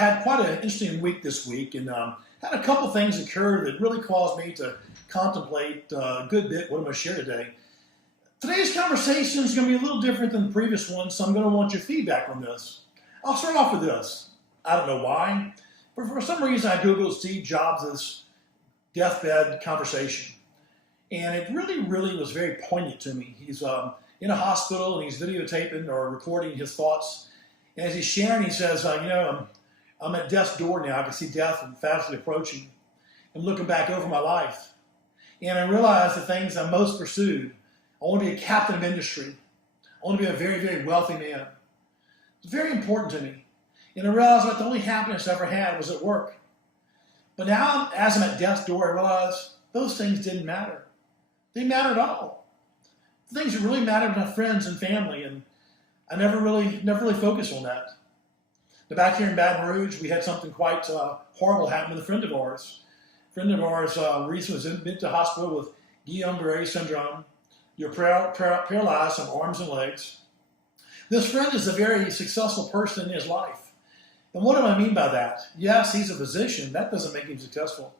had quite an interesting week this week, and had a couple things occur that really caused me to contemplate a good bit what I'm going to share today. Today's conversation is going to be a little different than the previous one, so I'm going to want your feedback on this. I'll start off with this. I don't know why, but for some reason I Googled Steve Jobs' deathbed conversation. And it really was very poignant to me. He's in a hospital and he's videotaping or recording his thoughts. And as he's sharing, he says, I'm at death's door now. I can see death and fastly approaching. I'm looking back over my life. And I realize the things I most pursued. I want to be a captain of industry. I want to be a very wealthy man. It's very important to me. And I realized that the only happiness I ever had was at work. But now, as I'm at death's door, I realize those things didn't matter. They didn't matter at all. The things that really mattered were my friends and family, and I never really focused on that. Now, back here in Baton Rouge, we had something quite horrible happen with a friend of ours. A friend of ours recently was admitted to the hospital with Guillain-Barré syndrome. You're paralyzed on arms and legs. This friend is a very successful person in his life. And what do I mean by that? Yes, he's a physician. That doesn't make him successful.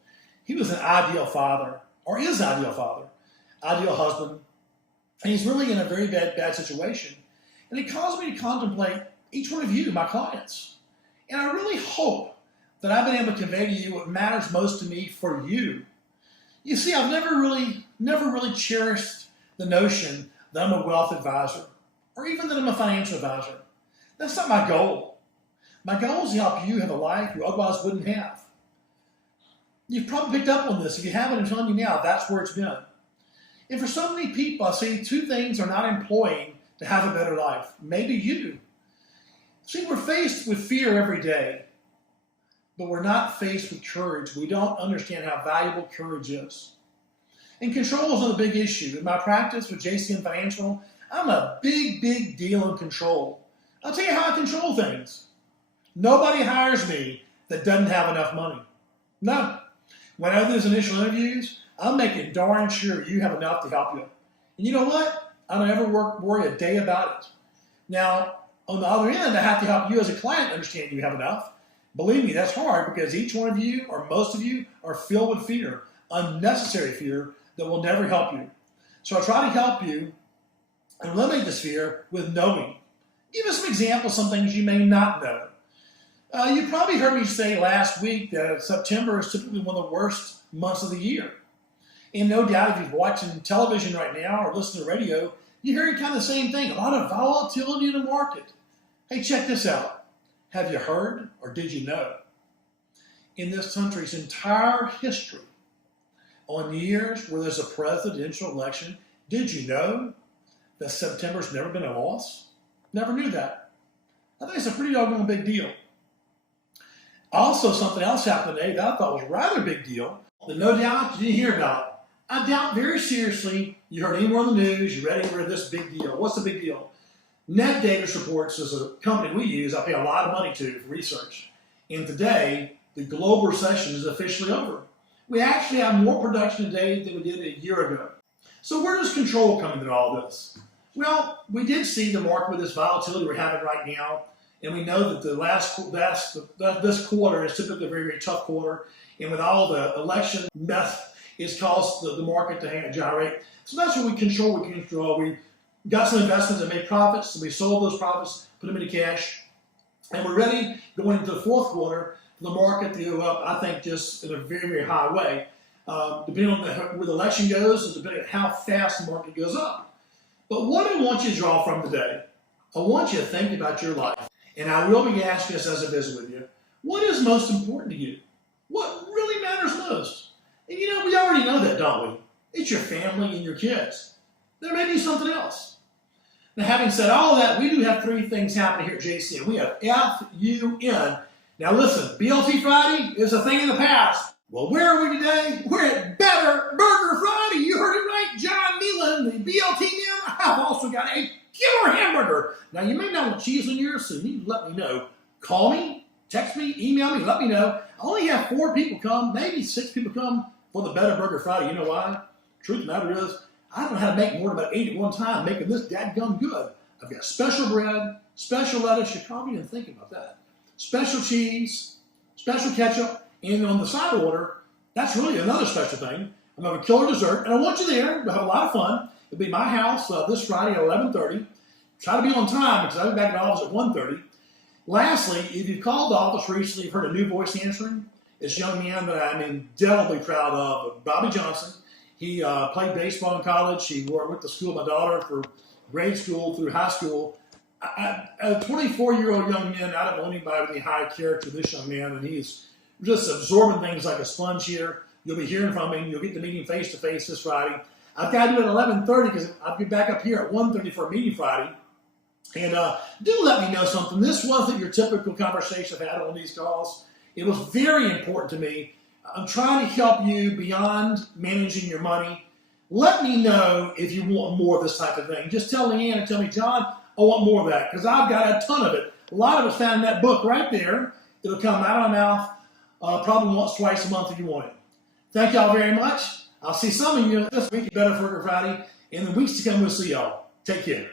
He was an ideal father, or is an ideal father, ideal husband. And he's really in a very bad situation. And it caused me to contemplate each one of you, my clients. And I really hope that I've been able to convey to you what matters most to me for you. You see, I've never really cherished the notion that I'm a wealth advisor, or even that I'm a financial advisor. That's not my goal. My goal is to help you have a life you otherwise wouldn't have. You've probably picked up on this. If you haven't, I'm telling you now, that's where it's been. And for so many people, I see two things are not employing to have a better life. Maybe you. See, we're faced with fear every day, but we're not faced with courage. We don't understand how valuable courage is. And control is another big issue. In my practice with JCN Financial, I'm a big deal in control. I'll tell you how I control things. Nobody hires me that doesn't have enough money. No. When I do those initial interviews, I'm making darn sure you have enough to help you. And you know what? I don't ever worry a day about it. Now, on the other end, I have to help you as a client understand you have enough. Believe me, that's hard because each one of you, or most of you, are filled with fear, unnecessary fear that will never help you. So I try to help you eliminate this fear with knowing. Give us some examples, some things you may not know. You probably heard me say last week that September is typically one of the worst months of the year. And no doubt if you're watching television right now or listening to radio, you're hearing kind of the same thing. A lot of volatility in the market. Hey, check this out. Have you heard or did you know? In this country's entire history, on years where there's a presidential election, did you know that September's never been a loss? Never knew that. I think it's a pretty doggone big deal. Also, something else happened today that I thought was a rather big deal that no doubt you didn't hear about. I doubt very seriously you heard any more on the news, you read anywhere this big deal. What's the big deal? Net Davis Reports is a company we use, I pay a lot of money to for research. And today, the global recession is officially over. We actually have more production today than we did a year ago. So where does control come into all this? Well, we did see the market with this volatility we're having right now. And we know that this quarter is typically a very tough quarter. And with all the election mess, it's caused the market to gyrate. So that's what we control. We got some investments that made profits, and we sold those profits, put them into cash. And we're ready going into the fourth quarter for the market to go up, I think, just in a very high way. Depending on where the election goes, and depending on how fast the market goes up. But what I want you to draw from today, I want you to think about your life. And I will be asking this as I visit with you. What is most important to you? What really matters most? And you know, we already know that, don't we? It's your family and your kids. There may be something else. Now, having said all of that, we do have three things happening here at JCN. We have F-U-N. Now listen, BLT Friday is a thing in the past. Well, where are we today? We're at Better Burger Friday. You heard it right, John Neyland, the BLT man. I've also got a killer hamburger. Now, you may not want cheese on yours, so you need to let me know. Call me, text me, email me, let me know. I only have 4 people come, maybe 6 people come for the Better Burger Friday. You know why? Truth of the matter is, I don't know how to make more than about 8 at one time, making this dadgum good. I've got special bread, special lettuce. You probably didn't think about that. special cheese, special ketchup, and on the side order, that's really another special thing. I'm going to have a killer dessert, and I want you there to have a lot of fun. It'll be my house this Friday at 11:30. Try to be on time because I'll be back in the office at 1:30. Lastly, if you've called the office recently, you've heard a new voice answering. It's a young man that I'm indelibly proud of, Bobby Johnson. He played baseball in college. He worked with the school of my daughter for grade school through high school. A 24-year-old young man, I don't know anybody with any high character, this young man, and he's just absorbing things like a sponge here. You'll be hearing from him. You'll get to meet him face-to-face this Friday. I've got to do it at 11:30 because I'll be back up here at 1:30 for a meeting Friday. And do let me know something. This wasn't your typical conversation I've had on these calls. It was very important to me. I'm trying to help you beyond managing your money. Let me know if you want more of this type of thing. Just tell Leanne and tell me, John, I want more of that because I've got a ton of it. A lot of it's found in that book right there. It'll come out of my mouth probably once, twice a month if you want it. Thank y'all very much. I'll see some of you this week at Better Burger Friday. In the weeks to come, we'll see y'all. Take care.